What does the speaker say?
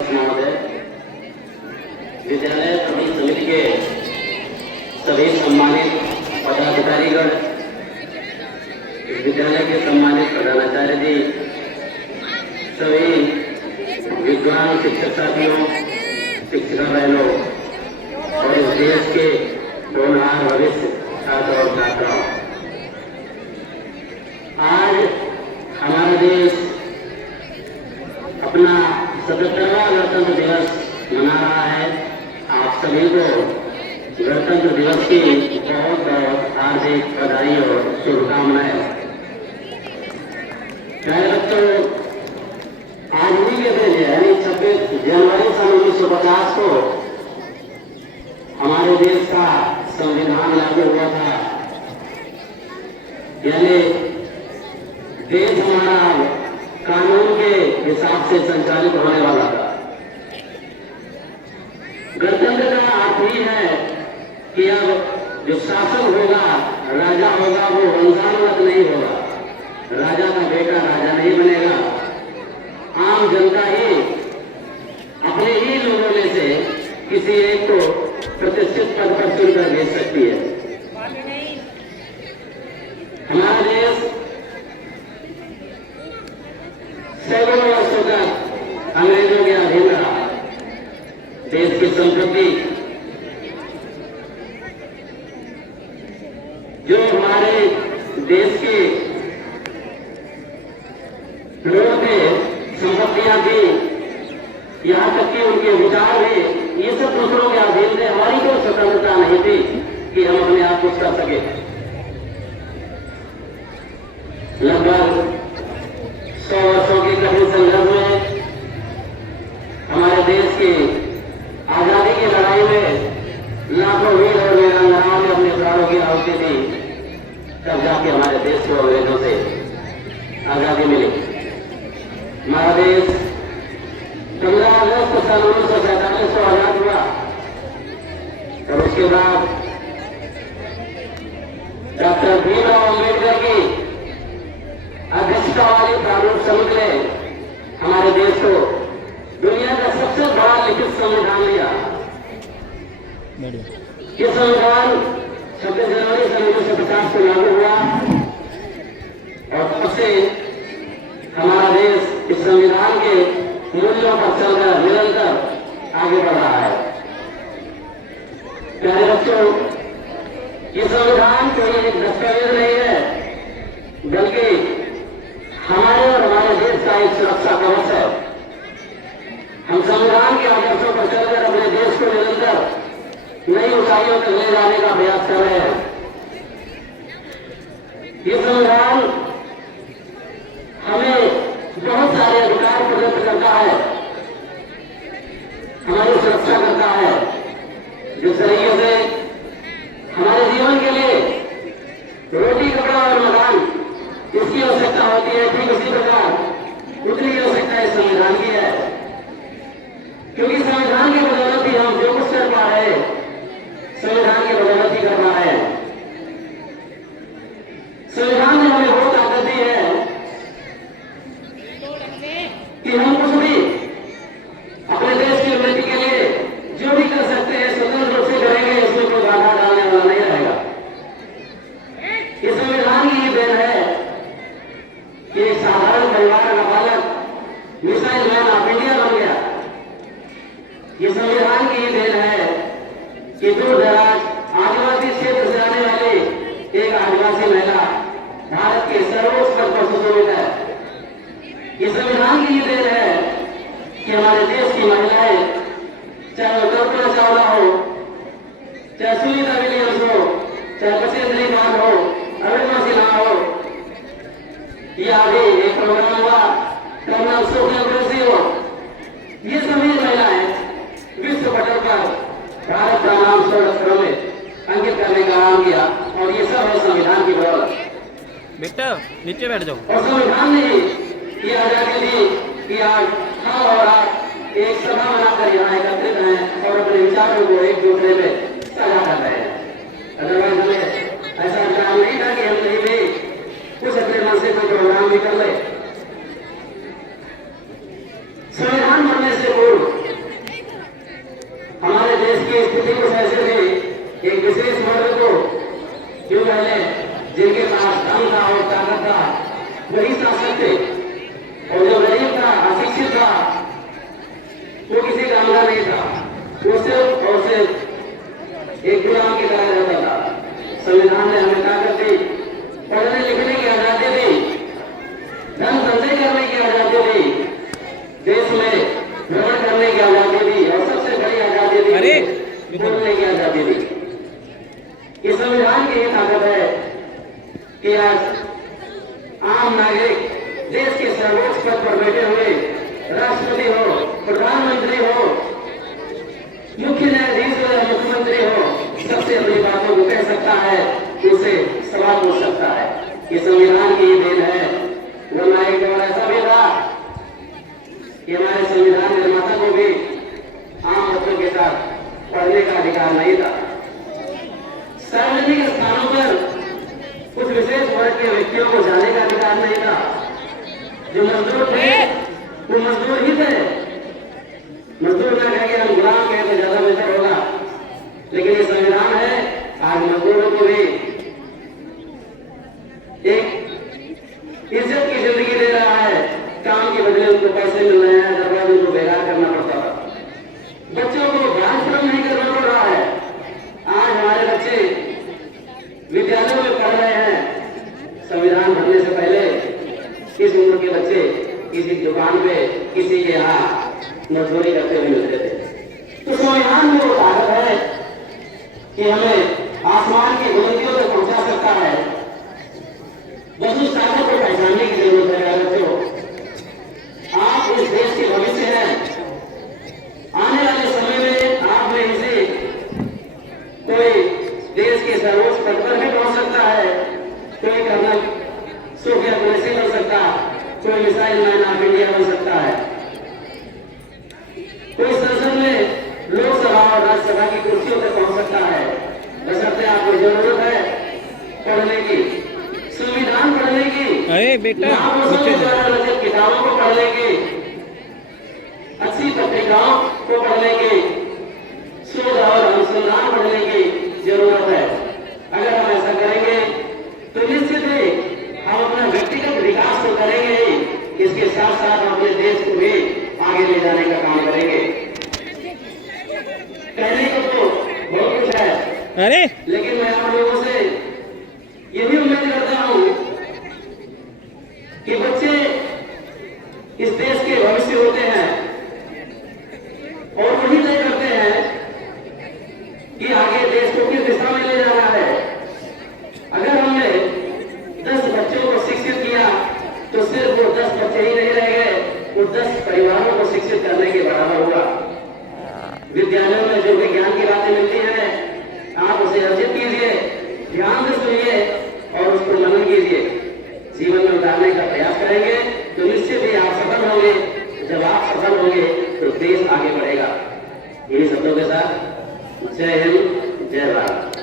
महोदय, विद्यालय प्रबंध समिति के सभी सम्मानित पदाधिकारीगण, विद्यालय के सम्मानित प्रधानाचार्य जी, सभी विद्वान शिक्षक साथियों, शिक्षिका बहनों और इस देश के होनहार भविष्य छात्र और छात्राओं, आज हमारा देश अपना 77वां गणतंत्र दिवस मना रहा है। आप सभी को गणतंत्र दिवस की बहुत बहुत हार्दिक बधाई और शुभकामनाएं। प्यारे बच्चों, आज ही के दिन यानी 26 जनवरी सन 1950 को हमारे देश का संविधान लागू हुआ था। यानी देश हमारा कानून के हिसाब से संचालित होने वाला था। गणतंत्र का अर्थ ही है कि अब जो शासन होगा, राजा होगा, वो वंशानुगत नहीं होगा। राजा का बेटा राजा नहीं बनेगा। आम जनता ही अपने ही लोगों में से किसी एक को प्रतिष्ठित पद पर चुनकर भेज सकती है। हमारा देश सैकड़ों वर्षों तक अंग्रेजों के अधीन रहा। देश की संपत्ति जो हमारे देश के लोगों थे, संपत्तियां थी, यहाँ तक कि उनके विचार भी, ये सब दूसरों के अधीन थे। हमारी कोई स्वतंत्रता नहीं थी कि हम अपने आप कुछ कर सके। लगभग 100 वर्षों के कठिन संघर्ष में, हमारे देश की आजादी की लड़ाई में लाखों वीर और वीरांगनाओं ने अपने प्राणों की आहुति दी, तब जाके हमारे देश को अंग्रेजों से आजादी मिली। हमारा देश 15 अगस्त सन 1947 को आजाद हुआ और उसके बाद डॉक्टर भीमराव अम्बेडकर की अध्यक्षता वाली प्रारूप समिति ने हमारे देश को दुनिया का सबसे बड़ा लिखित संविधान दिया। ये संविधान 26 जनवरी सन 1950 को लागू हुआ और तब से हमारा देश इस संविधान के मूल्यों पर चलकर निरंतर आगे बढ़ रहा है। प्यारे बच्चों, ये संविधान कोई एक दस्तावेज नहीं है, बल्कि हमारे और हमारे देश का एक सुरक्षा कवच है। हम संविधान के आदर्शों पर चलकर अपने देश को निरंतर नई ऊंचाइयों तक ले जाने का प्रयास कर रहे हैं। ये संविधान हमें बहुत सारे अधिकार प्रदत्त करता है, हमारी सुरक्षा करता है। जिस तरीके से हमारे जीवन के लिए रोटी, कपड़ा और मकान इसकी आवश्यकता होती है, ठीक उसी प्रकार उतनी आवश्यकता इस संविधान की है। क्योंकि संविधान की बदौलत ही हम जो कुछ कर पा रहे हैं, संविधान की बदौलत ही कर पा रहे हैं। संविधान ने हमें वो ताकत दी है कि हम कुछ भी अपने देश की उन्नति के लिए जो भी कर सकते हैं, स्वतंत्र रूप से करेंगे, इसमें कोई बाधा डालने वाला नहीं रहेगा। ये संविधान की ही देन है कि एक साधारण परिवार का बालक मिसाइल मैन ऑफ इंडिया बन गया। ये संविधान की ही देन है कि दूर दराज आदिवासी क्षेत्र से आने वाली एक आदिवासी महिला भारत के सर्वोच्च पद पर सुशोभित है। ये संविधान की ही देन है कि हमारे देश की महिलाएं, चाहे वो कल्पना चावला हो, चाहे सुनीता विलियम्स हो, चाहे बसेंद्री पाल हो, अरुणिमा सिन्हा हो, या अभी एक प्रोग्राम हुआ कर्नल सोफिया कुरैशी हो, ये सभी महिलाएं विश्व पटल पर भारत का नाम स्वर्ण अक्षरों में अंकित करने का काम किया और ये सब है संविधान की बदौलत। बेटा नीचे बैठ जाओ। और संविधान ने ये आजादी दी कि आज हम और आप एक सभा बनाकर यहाँ एकत्रित हैं और अपने विचारों को एक दूसरे में साझा कर रहे हैं। अदरवाइज हमें ऐसा विचार नहीं था कि हम कहीं भी कुछ अपने मन से कोई प्रोग्राम भी कर ले। संविधान बनने से पूर्व स्थिति कुछ ऐसे थी, एक विशेष वर्ग को जो पहले जिनके पास धन था और ताकत था वही शासक थे, और जो गरीब था, अशिक्षित था, वो किसी काम का नहीं था, वो सिर्फ और सिर्फ एक गुलाम की तरह रहता था। संविधान ने हमें ताकत दी, पढ़ने लिखने की आजादी दी, धन धंधे करने की आजादी दी, देश में भ्रमण करने की आजादी दी, और सबसे बड़ी आजादी दी बोलने की आजादी दी। इस संविधान की ये ताकत है कि आज आम नागरिक देश के सर्वोच्च पद पर बैठे हुए राष्ट्रपति हो, प्रधानमंत्री हो, मुख्य न्यायाधीश हो या मुख्यमंत्री हो, सबसे अपनी बातों को कह सकता है, उसे सवाल पूछ सकता है। ये संविधान की देन है। वरना एक बार ऐसा भी था कि हमारे संविधान निर्माता को भी आम बच्चों के साथ पढ़ने का अधिकार नहीं था। सार्वजनिक स्थानों पर कुछ विशेष वर्ग के व्यक्तियों को जाने का अधिकार नहीं था। जो मजदूर थे वो मजदूर ही थे। मजदूर ना कह के हम गुलाम कहें तो ज्यादा बेहतर होगा, लेकिन ये संविधान है, आज मजदूरों को भी एक इज्जत की जिंदगी दे रहा है। काम के बदले उनको पैसे मिल रहे हैं, दरबार उनको बेकार करना पड़ता था। बच्चों को ध्यान श्रम नहीं करना पड़ रहा है। आज हमारे बच्चे विद्यालयों में पढ़ रहे हैं। संविधान बनने से पहले इस उम्र के बच्चे किसी दुकान पे किसी के यहाँ मजदूरी करते हुए मिलते थे। तो संविधान में वो ताकत है कि हमें आसमान की बुलंदियों तक पहुंचा सकता है। बस उस ताकत को पहचानने की जरूरत है। बच्चों, आप इस देश के भविष्य हैं। आने वाले समय में आप में इसे कोई देश के सर्वोच्च पद पर भी पहुंच सकता है, कोई कर्नल सोफिया कुरैशी बन सकता है, कोई मिसाइल मैन ऑफ इंडिया बन सकता है, कोई संसद में लोकसभा और राज्यसभा की कुर्सियों पर पहुंच सकता है। बशर्ते आपको जरूरत है पढ़ने की, संविधान पढ़ने की, किताबों को पढ़ने की, अच्छी पत्रिकाओं को पढ़ने की, शोध और अनुसंधान पढ़ने की जरूरत है। अगर हम ऐसा करेंगे तो निश्चित ही हम अपना व्यक्तिगत विकास तो करेंगे ही, इसके साथ साथ अपने देश को भी आगे ले जाने का काम करेंगे। कहने को तो बहुत कुछ है, लेकिन मैं आप लोगों से यही उम्मीद करता हूं कि बच्चे इस देश के भविष्य होते हैं और वही तय करते हैं कि आगे देश को किस दिशा में ले जाना है। अगर हमने 10 बच्चों को शिक्षित किया तो सिर्फ वो 10 बच्चे ही नहीं रह गए, वो 10 परिवारों को शिक्षित करने के बराबर हुआ। विद्यालयों में जो भी ज्ञान की बातें मिलती हैं, आप उसे अर्जित कीजिए, ध्यान से सुनिए और उसको मनन कीजिए। जीवन में उतारने का प्रयास करेंगे तो निश्चित ही आप सफल होंगे। जब आप सफल होंगे तो देश आगे बढ़ेगा। इन्हीं शब्दों के साथ जय हिंद, जय भारत।